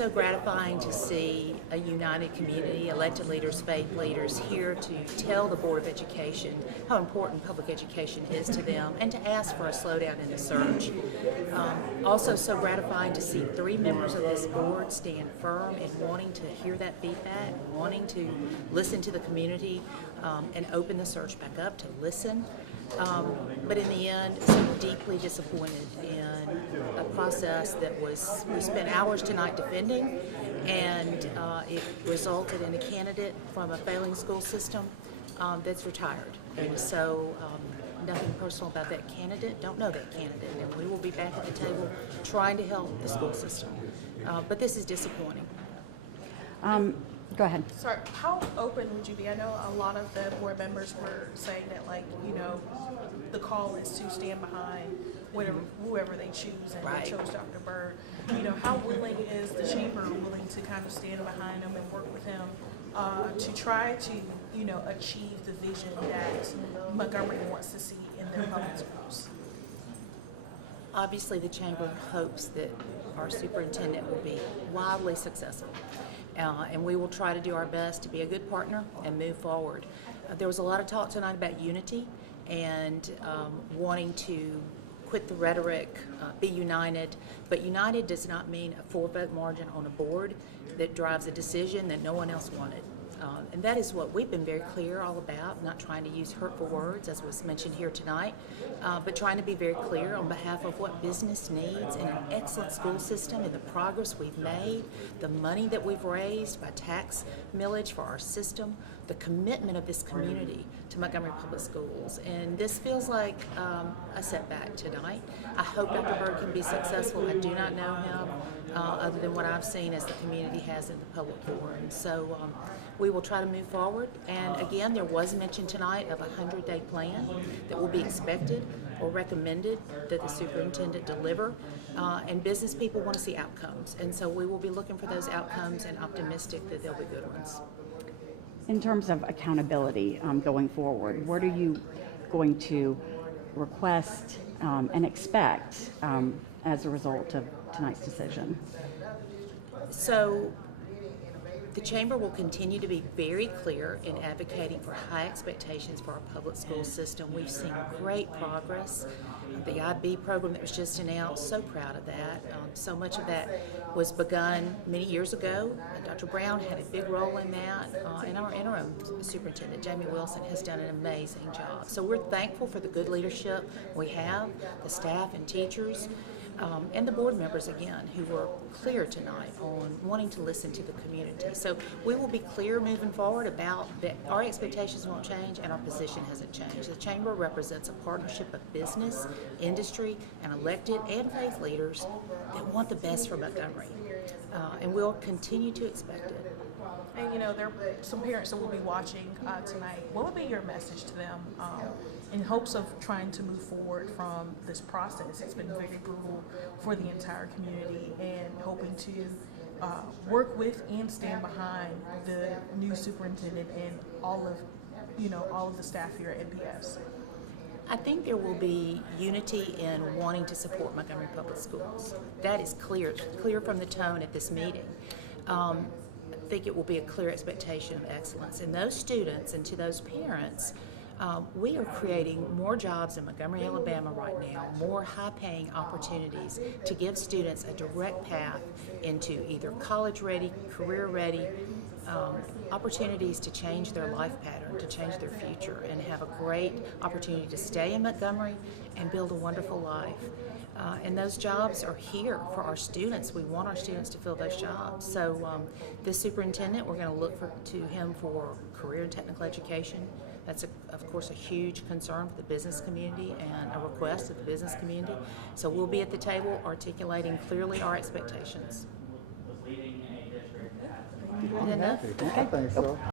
so gratifying to see a united community, elected leaders, faith leaders here to tell the Board of Education how important public education is to them and to ask for a slowdown in the search. Also so gratifying to see 3 members of this board stand firm in wanting to hear that feedback, wanting to listen to the community and open the search back up to listen. But in the end, so deeply disappointed in a process that we spent hours tonight defending, and it resulted in a candidate from a failing school system that's retired. And so nothing personal about that candidate, don't know that candidate, and we will be back at the table trying to help the school system. But this is disappointing. Go ahead. Sorry, how open would you be? I know a lot of the board members were saying that, like, the call is to stand behind whoever they choose, and Right. they chose Dr. Byrd. How willing is the chamber willing to kind of stand behind him and work with him to try to, achieve the vision that Montgomery wants to see in their public schools? Obviously, the chamber hopes that our superintendent will be wildly successful. And we will try to do our best to be a good partner and move forward. There was a lot of talk tonight about unity and wanting to quit the rhetoric, be united. But united does not mean a 4-vote margin on a board that drives a decision that no one else wanted. And that is what we've been very clear all about, not trying to use hurtful words, as was mentioned here tonight, but trying to be very clear on behalf of what business needs in an excellent school system and the progress we've made, the money that we've raised by tax millage for our system, the commitment of this community to Montgomery Public Schools. And this feels like a setback tonight. I hope Dr. Byrd can be successful. I do not know him other than what I've seen as the community has in the public forum. So we will try to move forward. And again, there was mention tonight of a 100-day plan that will be expected or recommended that the superintendent deliver. And business people want to see outcomes. And so we will be looking for those outcomes and optimistic that they'll be good ones. In terms of accountability going forward, what are you going to request and expect as a result of tonight's decision? So the chamber will continue to be very clear in advocating for high expectations for our public school system. We've seen great progress. The IB program that was just announced, so proud of that. So much of that was begun many years ago. Dr. Brown had a big role in that, and our interim superintendent, Jamie Wilson, has done an amazing job. So we're thankful for the good leadership we have, the staff and teachers, and the board members, again, who were clear tonight on wanting to listen to the community. So we will be clear moving forward about that our expectations won't change and our position hasn't changed. The chamber represents a partnership of business, industry, and elected and faith leaders that want the best for Montgomery. And we'll continue to expect it. And there are some parents that will be watching tonight. What would be your message to them in hopes of trying to move forward from this process? It's been very brutal for the entire community, and hoping to work with and stand behind the new superintendent and all of the staff here at MPS. I think there will be unity in wanting to support Montgomery Public Schools. That is clear from the tone at this meeting. I think it will be a clear expectation of excellence. And those students and to those parents, we are creating more jobs in Montgomery, Alabama right now, more high-paying opportunities to give students a direct path into either college-ready, career-ready, opportunities to change their life pattern, to change their future, and have a great opportunity to stay in Montgomery and build a wonderful life. And those jobs are here for our students. We want our students to fill those jobs. So this superintendent, we're going to look to him for career and technical education. That's, of course, a huge concern for the business community and a request of the business community. So we'll be at the table articulating clearly our expectations. I'm happy. I think so.